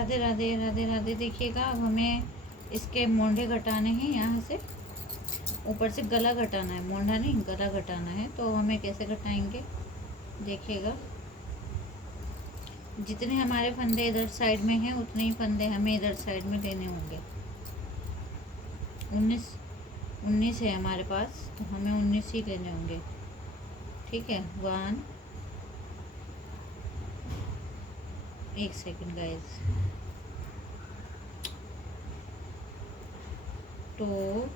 राधे राधे राधे राधे। देखिएगा अब हमें इसके मोंढे घटाने हैं, यहाँ से ऊपर से गला घटाना है, मोंढा नहीं गला घटाना है। तो हमें कैसे घटाएंगे देखिएगा, जितने हमारे फंदे इधर साइड में हैं उतने ही फंदे हमें इधर साइड में लेने होंगे। 19 है हमारे पास, तो हमें 19 ही लेने होंगे। ठीक है, 1 सेकेंड गाइस। 2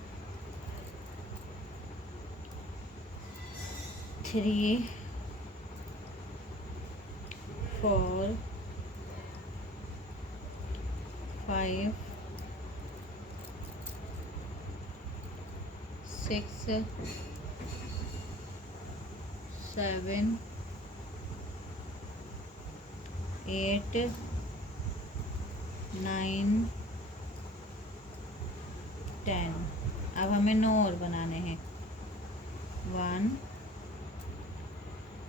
3 4 5 6 7 8 9 10। अब हमें 9 और बनाने हैं। 1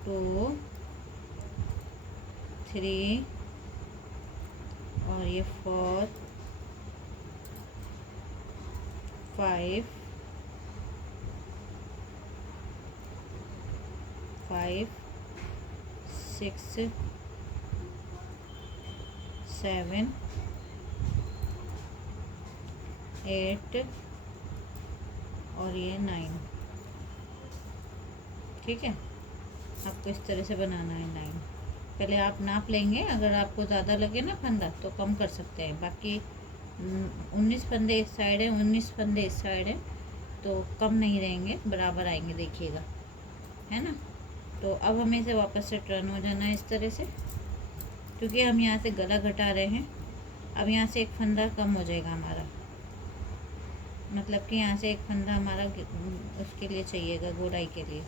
2 3 और ये 4 5 6 7 8 और ये 9। ठीक है, आपको इस तरह से बनाना है 9। पहले आप नाप लेंगे, अगर आपको ज़्यादा लगे ना फंदा तो कम कर सकते हैं। बाकी 19 फंदे इस साइड है, 19 फंदे इस साइड है, तो कम नहीं रहेंगे, बराबर आएंगे देखिएगा, है ना। तो अब हमें इसे वापस से टर्न हो जाना है इस तरह से, क्योंकि हम यहाँ से गला घटा रहे हैं। अब यहाँ से एक फंदा कम हो जाएगा हमारा, मतलब कि यहाँ से एक फंदा हमारा उसके लिए चाहिएगा, गोलाई के लिए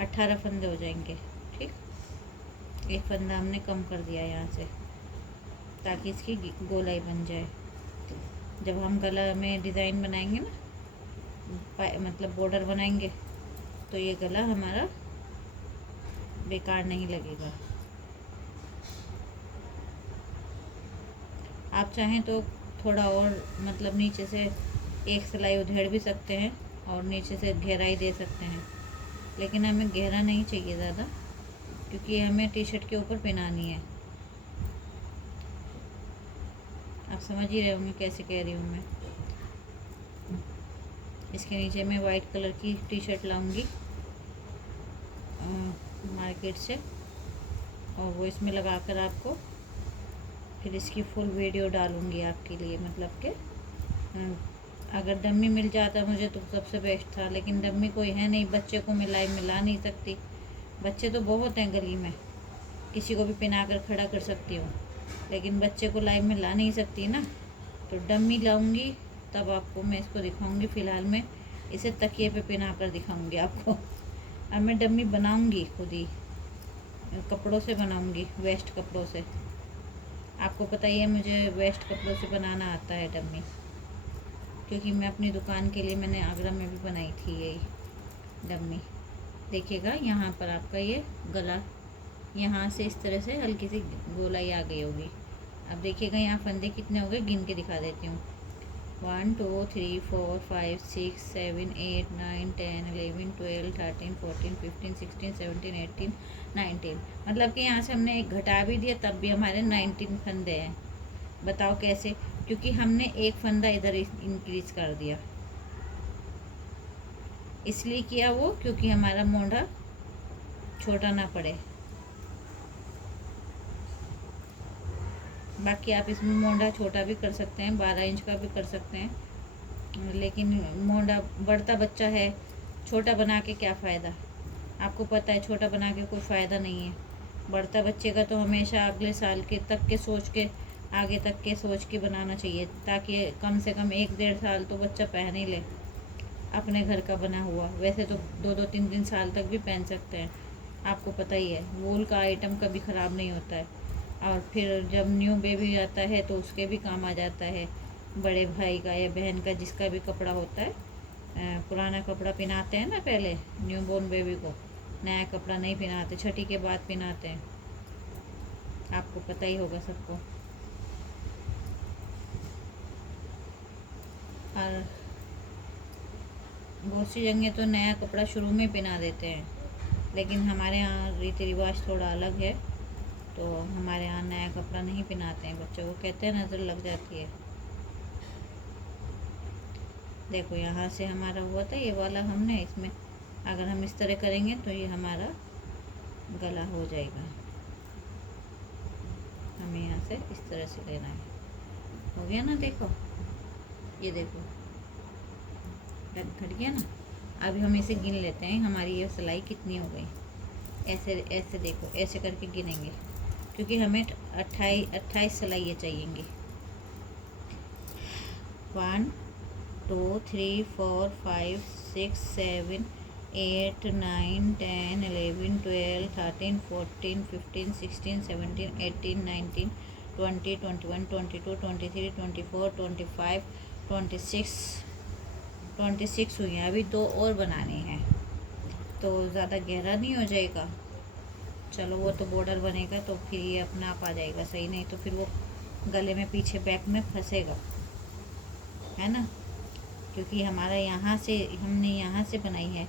18 फंदे हो जाएंगे। ठीक, एक फंदा हमने कम कर दिया यहाँ से, ताकि इसकी गोलाई बन जाए। जब हम गला में डिज़ाइन बनाएंगे ना, मतलब बॉर्डर बनाएंगे, तो ये गला हमारा बेकार नहीं लगेगा। आप चाहें तो थोड़ा और मतलब नीचे से एक सिलाई उधेड़ भी सकते हैं और नीचे से गहराई दे सकते हैं, लेकिन हमें गहरा नहीं चाहिए ज़्यादा, क्योंकि हमें टी शर्ट के ऊपर पहनानी है। आप समझ ही रहे होंगे कैसे कह रही हूँ मैं। इसके नीचे मैं वाइट कलर की टी शर्ट लाऊंगी मार्केट से, और वो इसमें लगाकर आपको फिर इसकी फुल वीडियो डालूंगी आपके लिए। मतलब कि अगर डम्मी मिल जाता मुझे तो सबसे बेस्ट था, लेकिन डम्मी कोई है नहीं, बच्चे को मैं लाइव मिला नहीं सकती। बच्चे तो बहुत हैं गली में, किसी को भी पहना कर खड़ा कर सकती हूँ, लेकिन बच्चे को लाइव में ला नहीं सकती ना। तो डम्मी लाऊंगी तब आपको मैं इसको दिखाऊंगी। फ़िलहाल मैं इसे तकिए पे पहना कर दिखाऊंगी आपको। अब मैं डम्मी बनाऊंगी खुद ही, कपड़ों से बनाऊंगी, वेस्ट कपड़ों से। आपको पता ही है मुझे वेस्ट कपड़ों से बनाना आता है डम्मी, क्योंकि मैं अपनी दुकान के लिए मैंने आगरा में भी बनाई थी यही डम्मी। देखिएगा यहाँ पर आपका ये गला यहाँ से इस तरह से हल्की सी गोलाई आ गई होगी। अब देखिएगा यहाँ फंदे कितने हो गए, गिन के दिखा देती हूँ। 1 2 3 4 5 6 7 8 9 10 11 12 13 14 15 16 17 18 19। मतलब कि यहाँ से हमने एक घटा भी दिया तब भी हमारे 19 फंदे हैं। बताओ कैसे? क्योंकि हमने एक फंदा इधर इंक्रीज कर दिया, इसलिए किया वो, क्योंकि हमारा मोंढा छोटा ना पड़े। बाकी आप इसमें मोंढा छोटा भी कर सकते हैं, 12 इंच का भी कर सकते हैं, लेकिन मोंढा बढ़ता बच्चा है, छोटा बना के क्या फ़ायदा। आपको पता है छोटा बना के कोई फ़ायदा नहीं है। बढ़ता बच्चे का तो हमेशा अगले साल के तक के सोच के, आगे तक के सोच के बनाना चाहिए, ताकि कम से कम 1-1.5 साल तो बच्चा पहन ही ले अपने घर का बना हुआ। वैसे तो 2-2 3-3 साल तक भी पहन सकते हैं, आपको पता ही है। वूल का आइटम कभी ख़राब नहीं होता है, और फिर जब न्यू बेबी आता है तो उसके भी काम आ जाता है। बड़े भाई का या बहन का जिसका भी कपड़ा होता है, पुराना कपड़ा पहनाते हैं ना पहले, न्यू बॉर्न बेबी को नया कपड़ा नहीं पहनाते, छठी के बाद पहनाते हैं। आपको आपको पता ही होगा सबको। और बहुत सी जगह तो नया कपड़ा शुरू में पहना देते हैं, लेकिन हमारे यहाँ रीति रिवाज थोड़ा अलग है, तो हमारे यहाँ नया कपड़ा नहीं पहनाते हैं बच्चों को, कहते हैं नज़र लग जाती है। देखो यहाँ से हमारा हुआ था ये वाला, हमने इसमें अगर हम इस तरह करेंगे तो ये हमारा गला हो जाएगा। हमें यहाँ से इस तरह से लेना है। हो गया ना, देखो ये देखो घट गया ना। अभी हम इसे गिन लेते हैं हमारी ये सिलाई कितनी हो गई। ऐसे ऐसे देखो, ऐसे करके गिनेंगे, क्योंकि हमें 28 सिलाइयाँ चाहिएंगी। 1 2 3 4 5 6 7 8 9 10 11 12 13 14 15 16 17 18 19 20 21 22 23 24 25 26 हुई हैं। अभी 2 और बनाने हैं, तो ज़्यादा गहरा नहीं हो जाएगा। चलो वो तो बॉर्डर बनेगा तो फिर ये अपने आप आ जाएगा सही, नहीं तो फिर वो गले में पीछे बैक में फंसेगा, है ना। क्योंकि हमारा यहाँ से, हमने यहाँ से बनाई है,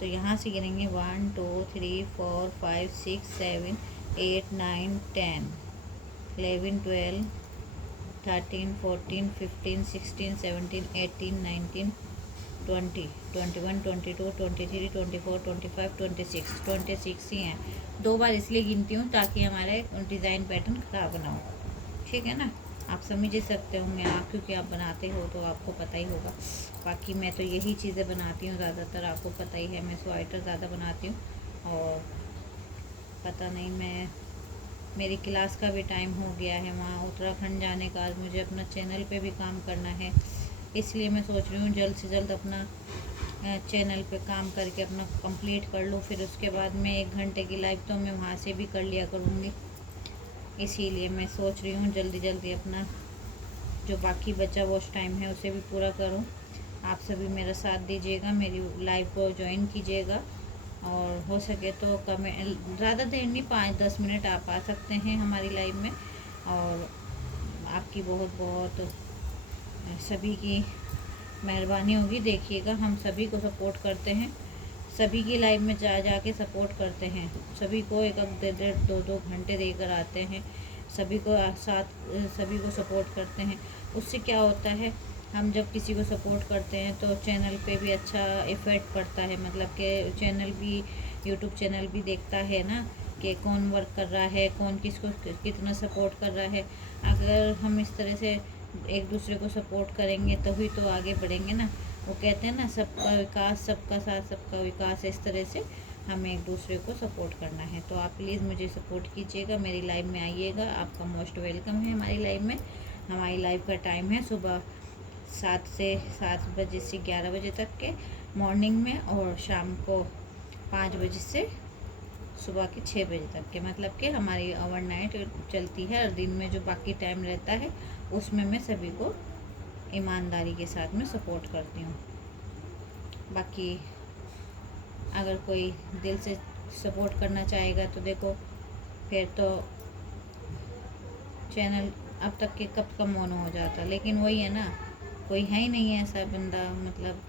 तो यहाँ से गिनेंगे 1 2 3 4 5 6 7 8 9 10 11 12 13 14 15 16 17 18 19 20 21 22 23 24 25 26 ही हैं। 2 बार इसलिए गिनती हूँ ताकि हमारे डिज़ाइन पैटर्न ख़राब ना हो, ठीक है ना। आप समझ ही सकते होंगे, आप क्योंकि आप बनाते हो तो आपको पता ही होगा। बाकी मैं तो यही चीज़ें बनाती हूँ ज़्यादातर, आपको पता ही है। मैं स्वेटर ज़्यादा बनाती हूँ, और पता नहीं, मेरी क्लास का भी टाइम हो गया है वहाँ उत्तराखंड जाने का। आज मुझे अपना चैनल पे भी काम करना है, इसलिए मैं सोच रही हूँ जल्द से जल्द अपना चैनल पे काम करके अपना कंप्लीट कर लूँ। फिर उसके बाद में 1 घंटे की लाइव तो मैं वहाँ से भी कर लिया करूँगी। इसीलिए मैं सोच रही हूँ जल्दी जल्दी अपना जो बाकी बचा वॉच टाइम है उसे भी पूरा करूँ। आप सभी मेरा साथ दीजिएगा, मेरी लाइव को ज्वाइन कीजिएगा, और हो सके तो कमेंट, ज़्यादा देर नहीं, 5-10 मिनट आप आ सकते हैं हमारी लाइव में। और आपकी बहुत बहुत सभी की मेहरबानी होगी। देखिएगा, हम सभी को सपोर्ट करते हैं, सभी की लाइव में जा के सपोर्ट करते हैं, सभी को 1-1 2-2 घंटे देकर आते हैं, सभी को सभी को सपोर्ट करते हैं। उससे क्या होता है, हम जब किसी को सपोर्ट करते हैं तो चैनल पे भी अच्छा इफ़ेक्ट पड़ता है, मतलब कि चैनल भी, यूट्यूब चैनल भी देखता है ना कि कौन वर्क कर रहा है, कौन किसको कितना सपोर्ट कर रहा है। अगर हम इस तरह से एक दूसरे को सपोर्ट करेंगे तभी तो आगे बढ़ेंगे ना। वो कहते हैं ना, सबका विकास सबका साथ सबका विकास। इस तरह से हमें एक दूसरे को सपोर्ट करना है। तो आप प्लीज़ मुझे सपोर्ट कीजिएगा, मेरी लाइव में आइएगा, आपका मोस्ट वेलकम है हमारी लाइव में। हमारी लाइव का टाइम है सुबह 7 बजे से 11 बजे तक के मॉर्निंग में, और शाम को 5 बजे से सुबह के 6 बजे तक के, मतलब कि हमारी ओवरनाइट चलती है। और दिन में जो बाकी टाइम रहता है उसमें मैं सभी को ईमानदारी के साथ में सपोर्ट करती हूँ। बाकी अगर कोई दिल से सपोर्ट करना चाहेगा तो देखो, फिर तो चैनल अब तक के कब का मोनो हो जाता। लेकिन वही है ना, कोई है ही नहीं है ऐसा बंदा, मतलब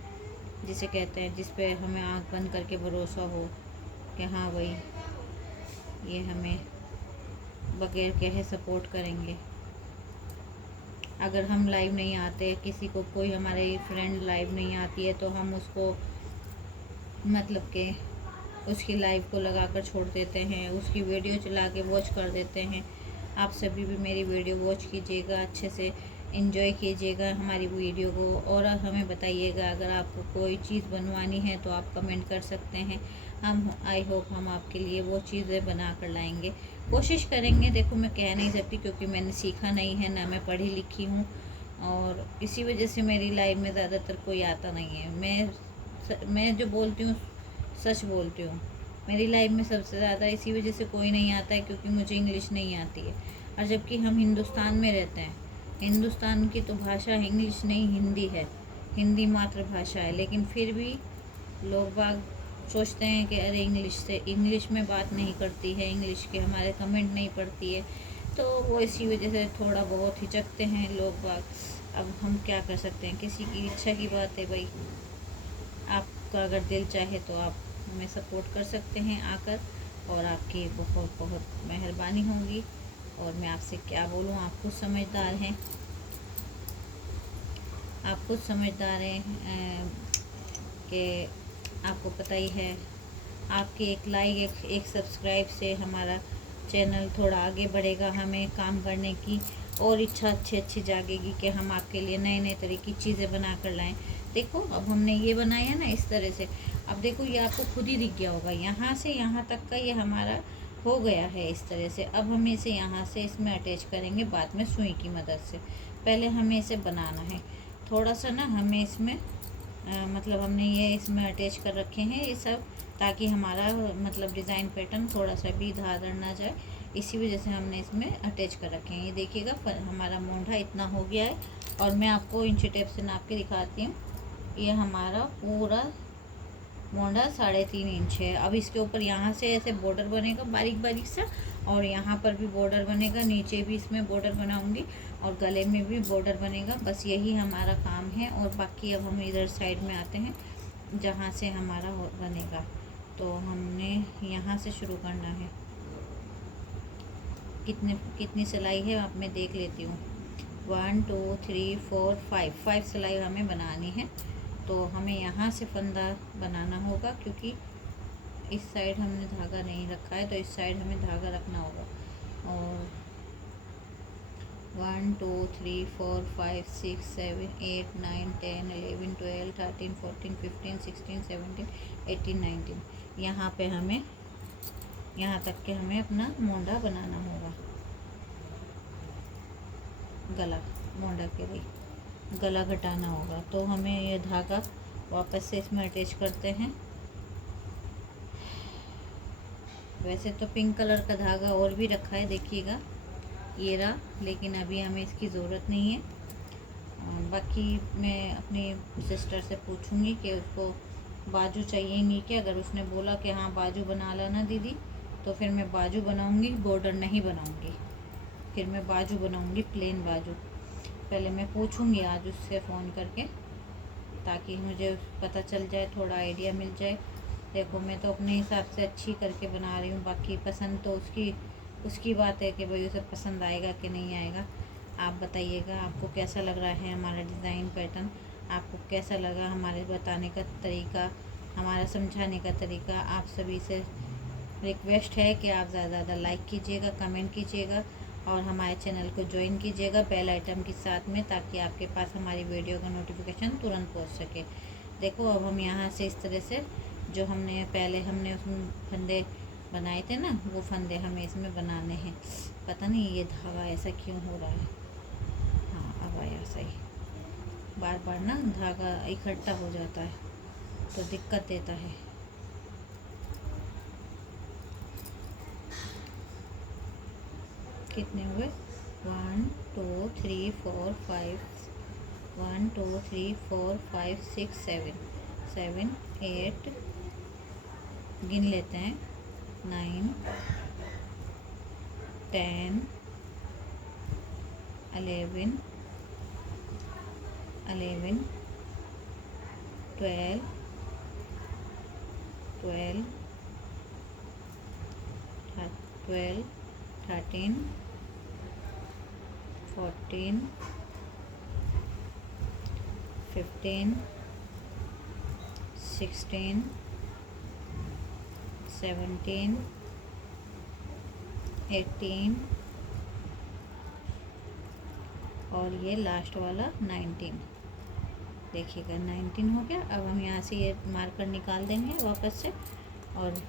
जिसे कहते हैं जिस पे हमें आँख बंद करके भरोसा हो कि हाँ भाई ये हमें बगैर कहे सपोर्ट करेंगे। अगर हम लाइव नहीं आते, किसी को कोई हमारे फ्रेंड लाइव नहीं आती है, तो हम उसको मतलब कि उसकी लाइव को लगा कर छोड़ देते हैं, उसकी वीडियो चला के वॉच कर देते हैं। आप सभी भी मेरी वीडियो वॉच कीजिएगा, अच्छे से एंजॉय कीजिएगा हमारी वीडियो को, और हमें बताइएगा अगर आपको कोई चीज़ बनवानी है तो आप कमेंट कर सकते हैं। हम आई होप हम आपके लिए वो चीज़ें बना कर लाएंगे, कोशिश करेंगे। देखो मैं कह नहीं सकती क्योंकि मैंने सीखा नहीं है, ना मैं पढ़ी लिखी हूँ, और इसी वजह से मेरी लाइफ में ज़्यादातर कोई आता नहीं है। मैं जो बोलती हूँ सच बोलती हूँ। मेरी लाइफ में सबसे ज़्यादा इसी वजह से कोई नहीं आता है क्योंकि मुझे इंग्लिश नहीं आती है, और जबकि हम हिंदुस्तान में रहते हैं। हिंदुस्तान की तो भाषा इंग्लिश नहीं हिंदी है, हिंदी मातृभाषा है, लेकिन फिर भी लोग बाग सोचते हैं कि अरे इंग्लिश में बात नहीं करती है, इंग्लिश के हमारे कमेंट नहीं पढ़ती है। तो वो इसी वजह से थोड़ा बहुत हिचकते हैं लोग बाग। अब हम क्या कर सकते हैं, किसी की इच्छा की बात है भाई। आपका अगर दिल चाहे तो आप हमें सपोर्ट कर सकते हैं आकर, और आपकी बहुत बहुत मेहरबानी होगी। और मैं आपसे क्या बोलूँ, आप खुद समझदार हैं, आप खुद समझदार हैं कि आपको पता ही है, आपके एक लाइक एक सब्सक्राइब से हमारा चैनल थोड़ा आगे बढ़ेगा, हमें काम करने की और इच्छा अच्छी जागेगी कि हम आपके लिए नए नए तरह की चीज़ें बना कर लाएँ। देखो अब हमने ये बनाया ना इस तरह से, अब देखो ये आपको खुद ही दिख गया होगा, यहाँ से यहाँ तक का ये हमारा हो गया है इस तरह से। अब हम इसे यहाँ से इसमें अटैच करेंगे बाद में सुई की मदद से। पहले हमें इसे बनाना है थोड़ा सा ना, हमें इसमें मतलब हमने ये इसमें अटैच कर रखे हैं ये सब, ताकि हमारा मतलब डिज़ाइन पैटर्न थोड़ा सा भी इधर उधर ना जाए, इसी वजह से हमने इसमें अटैच कर रखे हैं। ये देखिएगा हमारा मोंढा इतना हो गया है, और मैं आपको इंची टेप से नाप के दिखाती हूँ। ये हमारा पूरा मोंढा 3.5 इंच है। अब इसके ऊपर यहाँ से ऐसे बॉर्डर बनेगा बारीक बारीक सा, और यहाँ पर भी बॉर्डर बनेगा, नीचे भी इसमें बॉर्डर बनाऊंगी, और गले में भी बॉर्डर बनेगा। बस यही हमारा काम है। और बाकी अब हम इधर साइड में आते हैं जहाँ से हमारा बनेगा। तो हमने यहाँ से शुरू करना है। कितनी सिलाई है आप मैं देख लेती हूँ। 1 2 3 4 5 सिलाई हमें बनानी है। तो हमें यहाँ से फंदा बनाना होगा, क्योंकि इस साइड हमने धागा नहीं रखा है, तो इस साइड हमें धागा रखना होगा। और 1 2 3 4 5 6 7 8 9 10 11 12 13 14 15 16 17 18 19, यहाँ पे हमें यहाँ तक के हमें अपना मोंढा बनाना होगा। गला मोंढा के लिए गला घटाना होगा, तो हमें ये धागा वापस से इसमें अटैच करते हैं। वैसे तो पिंक कलर का धागा और भी रखा है, देखिएगा ये रहा, लेकिन अभी हमें इसकी ज़रूरत नहीं है। बाकी मैं अपनी सिस्टर से पूछूंगी कि उसको बाजू चाहिएंगी क्या। अगर उसने बोला कि हाँ बाजू बना लाना दीदी, तो फिर मैं बाजू बनाऊंगी, बॉर्डर नहीं बनाऊंगी, फिर मैं बाजू बनाऊंगी प्लेन बाजू। पहले मैं पूछूंगी आज उससे फ़ोन करके, ताकि मुझे पता चल जाए, थोड़ा आइडिया मिल जाए। देखो मैं तो अपने हिसाब से अच्छी करके बना रही हूँ, बाकी पसंद तो उसकी बात है कि भाई उसे पसंद आएगा कि नहीं आएगा। आप बताइएगा आपको कैसा लग रहा है हमारा डिज़ाइन पैटर्न, आपको कैसा लगा हमारे बताने का तरीका, हमारा समझाने का तरीका। आप सभी से रिक्वेस्ट है कि आप ज़्यादा ज़्यादा लाइक कीजिएगा, कमेंट कीजिएगा, और हमारे चैनल को ज्वाइन कीजिएगा बेल आइटम के साथ में, ताकि आपके पास हमारी वीडियो का नोटिफिकेशन तुरंत पहुंच सके। देखो अब हम यहाँ से इस तरह से जो हमने उसमें फंदे बनाए थे ना, वो फंदे हमें इसमें बनाने हैं। पता नहीं ये धागा ऐसा क्यों हो रहा है। हाँ अब आया सही। बार बार ना धागा इकट्ठा हो जाता है तो दिक्कत देता है। कितने हुए? 1 2 3 4 5 1 2 3 4 5 6 7 8 गिन लेते हैं। 9 10 11 12 13 14 15 16 17 18 और ये लास्ट वाला 19। देखिएगा 19 हो गया। अब हम यहाँ से ये मार्कर निकाल देंगे वापस से, और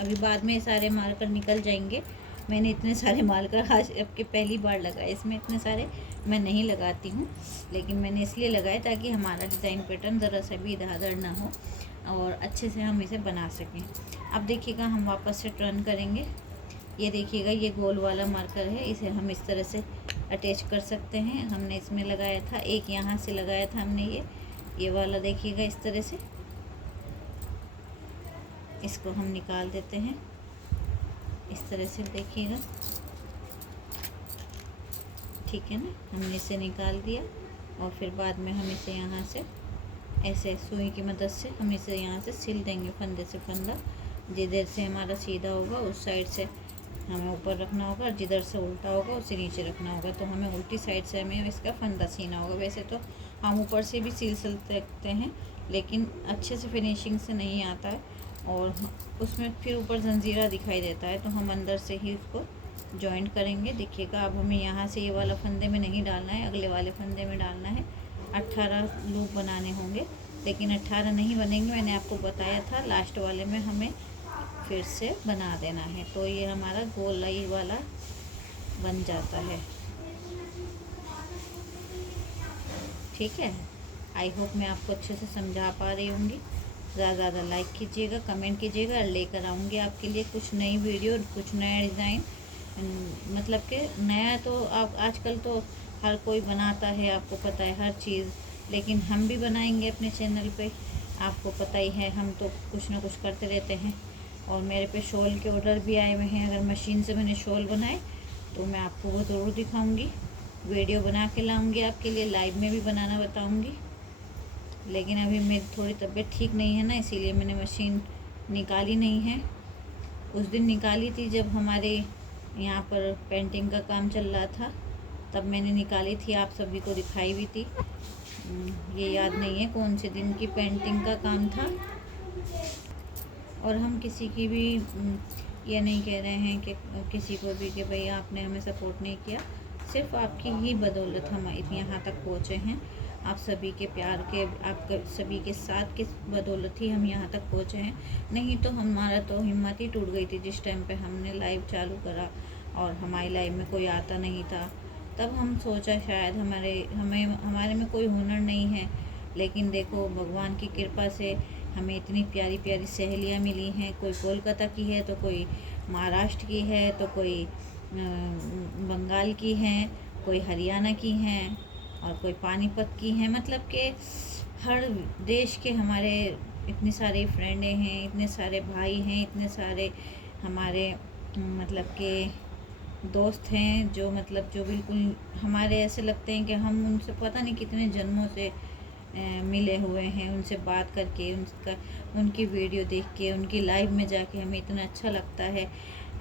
अभी बाद में सारे मार्कर निकल जाएंगे। मैंने इतने सारे मार्कर आज आपके पहली बार लगाए, इसमें इतने सारे मैं नहीं लगाती हूँ, लेकिन मैंने इसलिए लगाए ताकि हमारा डिज़ाइन पैटर्न ज़रा सा भी इधर उधर ना हो और अच्छे से हम इसे बना सकें। अब देखिएगा हम वापस से टर्न करेंगे। ये देखिएगा ये गोल वाला मार्कर है, इसे हम इस तरह से अटैच कर सकते हैं। हमने इसमें लगाया था, एक यहाँ से लगाया था हमने, ये वाला देखिएगा इस तरह से। इसको हम निकाल देते हैं इस तरह से, देखिएगा ठीक है ना। हमने इसे निकाल दिया और फिर बाद में हम इसे यहाँ से ऐसे सुई की मदद से हम इसे यहाँ से सिल देंगे, फंदे से फंदा। जिधर से हमारा सीधा होगा उस साइड से हमें ऊपर रखना होगा, और जिधर से उल्टा होगा उसे नीचे रखना होगा। तो हमें उल्टी साइड से हमें इसका फंदा सीना होगा। वैसे तो हम ऊपर से भी सिल सकते हैं, लेकिन अच्छे से फिनिशिंग से नहीं आता है और उसमें फिर ऊपर जंजीरा दिखाई देता है, तो हम अंदर से ही उसको जॉइंट करेंगे। देखिएगा, अब हमें यहाँ से ये वाला फंदे में नहीं डालना है, अगले वाले फंदे में डालना है। 18 लूप बनाने होंगे, लेकिन 18 नहीं बनेंगे, मैंने आपको बताया था। लास्ट वाले में हमें फिर से बना देना है, तो ये हमारा गोलाई वाला बन जाता है। ठीक है, आई होप मैं आपको अच्छे से समझा पा रही होंगी। ज़्यादा ज़्यादा लाइक कीजिएगा, कमेंट कीजिएगा। लेकर आऊँगी आपके लिए कुछ नई वीडियो, कुछ नया डिज़ाइन। मतलब कि नया तो आप आजकल तो हर कोई बनाता है, आपको पता है हर चीज़, लेकिन हम भी बनाएंगे अपने चैनल पे। आपको पता ही है, हम तो कुछ ना कुछ करते रहते हैं। और मेरे पे शॉल के ऑर्डर भी आए हुए हैं। अगर मशीन से मैंने शॉल बनाए तो मैं आपको वो ज़रूर दिखाऊंगी, वीडियो बना के लाऊंगी आपके लिए, लाइव में भी बनाना बताऊंगी। लेकिन अभी मेरी थोड़ी तबीयत ठीक नहीं है ना, इसीलिए मैंने मशीन निकाली नहीं है। उस दिन निकाली थी जब हमारे यहाँ पर पेंटिंग का काम चल रहा था, तब मैंने निकाली थी, आप सभी को दिखाई भी थी। ये याद नहीं है कौन से दिन की पेंटिंग का काम था। और हम किसी की भी ये नहीं कह रहे हैं कि किसी को भी कि भाई आपने हमें सपोर्ट नहीं किया। सिर्फ आपकी ही बदौलत हम यहाँ तक पहुँचे हैं। आप सभी के प्यार के, आप सभी के साथ के बदौलत ही हम यहाँ तक पहुँचे हैं। नहीं तो हमारा तो हिम्मत ही टूट गई थी जिस टाइम पे हमने लाइव चालू करा और हमारी लाइव में कोई आता नहीं था। तब हम सोचा शायद हमारे में कोई हुनर नहीं है, लेकिन देखो भगवान की कृपा से हमें इतनी प्यारी प्यारी सहेलियाँ मिली हैं। कोई कोलकाता की है, तो कोई महाराष्ट्र की है, तो कोई बंगाल की हैं, कोई हरियाणा की हैं, और कोई पानीपत की हैं। मतलब कि हर देश के हमारे इतने सारे फ्रेंडे हैं, इतने सारे भाई हैं, इतने सारे हमारे मतलब के दोस्त हैं, जो मतलब जो बिल्कुल हमारे ऐसे लगते हैं कि हम उनसे पता नहीं कितने जन्मों से मिले हुए हैं। उनसे बात करके, उनकी वीडियो देख के, उनकी लाइव में जाके हमें इतना अच्छा लगता है।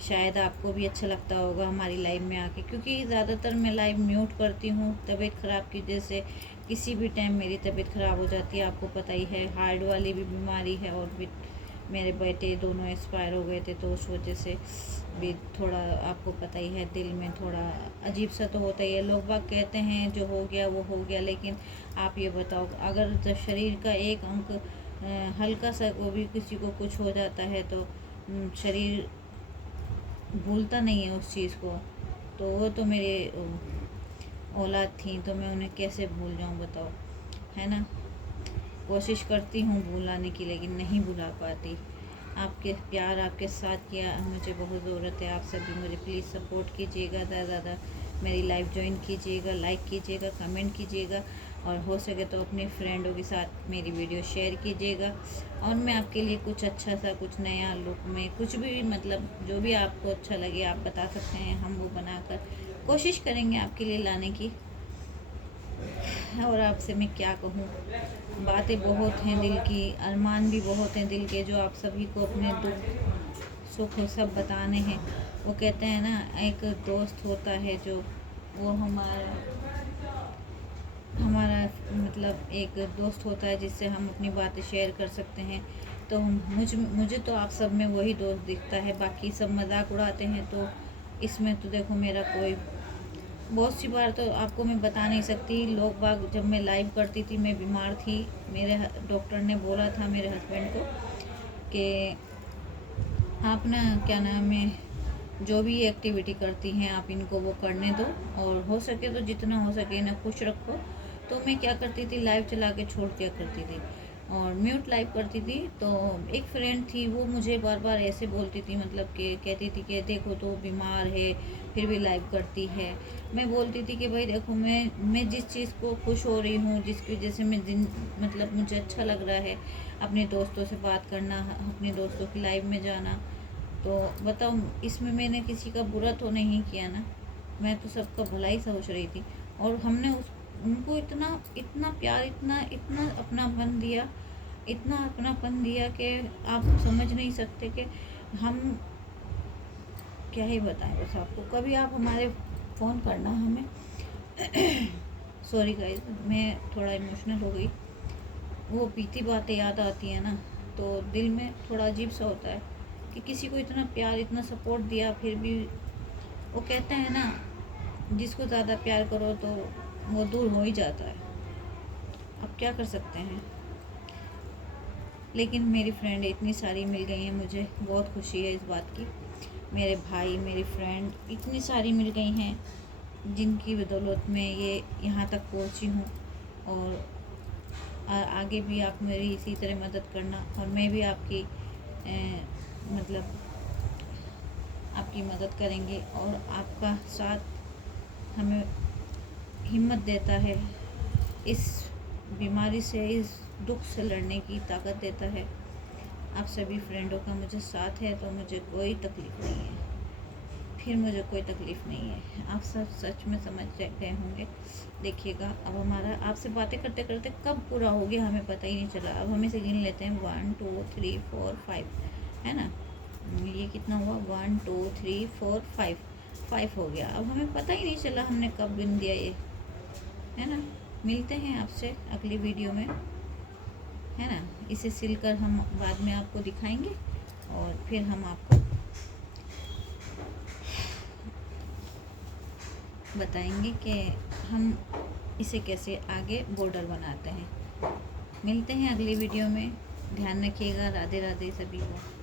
शायद आपको भी अच्छा लगता होगा हमारी लाइव में आके, क्योंकि ज़्यादातर मैं लाइव म्यूट करती हूँ तबीयत ख़राब की वजह से। किसी भी टाइम मेरी तबीयत ख़राब हो जाती है, आपको पता ही है। हार्ट वाली भी बीमारी है, और भी मेरे बेटे दोनों एक्सपायर हो गए थे, तो उस वजह से भी थोड़ा आपको पता ही है, दिल में थोड़ा अजीब सा तो होता ही है। लोग बाग कहते हैं जो हो गया वो हो गया, लेकिन आप ये बताओ, अगर जब शरीर का एक अंग हल्का सा वो भी किसी को कुछ हो जाता है तो शरीर भूलता नहीं है उस चीज़ को। तो वो तो मेरे औलाद थी, तो मैं उन्हें कैसे भूल जाऊँ बताओ, है ना। कोशिश करती हूँ भुलाने की, लेकिन नहीं भुला पाती। आपके प्यार, आपके साथ की मुझे बहुत ज़रूरत है। आप सभी मुझे प्लीज़ सपोर्ट कीजिएगा, ज़्यादा मेरी लाइव ज्वाइन कीजिएगा, लाइक कीजिएगा, कमेंट कीजिएगा, और हो सके तो अपने फ्रेंडों के साथ मेरी वीडियो शेयर कीजिएगा। और मैं आपके लिए कुछ अच्छा सा, कुछ नया लुक में, कुछ भी मतलब जो भी आपको अच्छा लगे आप बता सकते हैं, हम वो बनाकर कोशिश करेंगे आपके लिए लाने की। और आपसे मैं क्या कहूँ, बातें बहुत हैं दिल की, अरमान भी बहुत हैं दिल के, जो आप सभी को अपने दुख सुख सब बताने हैं। वो कहते हैं ना, एक दोस्त होता है जो, वो हमारा मतलब एक दोस्त होता है जिससे हम अपनी बातें शेयर कर सकते हैं। तो मुझे तो आप सब में वही दोस्त दिखता है, बाकी सब मजाक उड़ाते हैं। तो इसमें तो देखो मेरा कोई, बहुत सी बार तो आपको मैं बता नहीं सकती। लोग बाग, जब मैं लाइव करती थी, मैं बीमार थी, मेरे डॉक्टर ने बोला था मेरे हस्बैंड को कि आप ना क्या नाम है, जो भी एक्टिविटी करती हैं आप इनको वो करने दो, और हो सके तो जितना हो सके इन्हें खुश रखो। तो मैं क्या करती थी, लाइव चला के छोड़ दिया करती थी और म्यूट लाइव करती थी। तो एक फ्रेंड थी, वो मुझे बार बार ऐसे बोलती थी, मतलब कि कहती थी कि देखो तो बीमार है फिर भी लाइव करती है। मैं बोलती थी कि भाई देखो, मैं जिस चीज़ को खुश हो रही हूँ, जिसकी वजह से मैं मतलब मुझे अच्छा लग रहा है, अपने दोस्तों से बात करना, अपने दोस्तों की लाइव में जाना, तो बताओ इसमें मैंने किसी का बुरा तो नहीं किया ना। मैं तो सबका भला ही सोच रही थी। और हमने उनको इतना इतना प्यार, इतना इतना अपनापन दिया, इतना अपनापन दिया कि आप समझ नहीं सकते कि हम क्या ही बताएं बस आपको। कभी आप हमारे फ़ोन करना हमें सॉरी गाइस, मैं थोड़ा इमोशनल हो गई। वो बीती बातें याद आती है ना, तो दिल में थोड़ा अजीब सा होता है कि किसी को इतना प्यार, इतना सपोर्ट दिया, फिर भी वो कहते हैं ना, जिसको ज़्यादा प्यार करो तो वो दूर हो ही जाता है। अब क्या कर सकते हैं। लेकिन मेरी फ्रेंड इतनी सारी मिल गई हैं, मुझे बहुत खुशी है इस बात की। मेरे भाई, मेरी फ्रेंड इतनी सारी मिल गई हैं, जिनकी बदौलत मैं ये यहाँ तक पहुँची हूँ। और आगे भी आप मेरी इसी तरह मदद करना, और मैं भी आपकी मतलब आपकी मदद करेंगे। और आपका साथ हमें हिम्मत देता है, इस बीमारी से, इस दुख से लड़ने की ताकत देता है। आप सभी फ्रेंडों का मुझे साथ है, तो मुझे कोई तकलीफ़ नहीं है, फिर मुझे कोई तकलीफ़ नहीं है। आप सब सच में समझ गए होंगे। देखिएगा, अब हमारा आपसे बातें करते करते कब पूरा हो गया हमें पता ही नहीं चला। अब हम इसे गिन लेते हैं, 1 2 3 4 5, है ना। ये कितना हुआ, 1 2 3 4 5, 5 हो गया। अब हमें पता ही नहीं चला हमने कब गिन दिया ये, है ना। मिलते हैं आपसे अगली वीडियो में, है ना। इसे सिलकर हम बाद में आपको दिखाएंगे, और फिर हम आपको बताएंगे कि हम इसे कैसे आगे बॉर्डर बनाते हैं। मिलते हैं अगली वीडियो में। ध्यान रखिएगा। राधे राधे सभी को।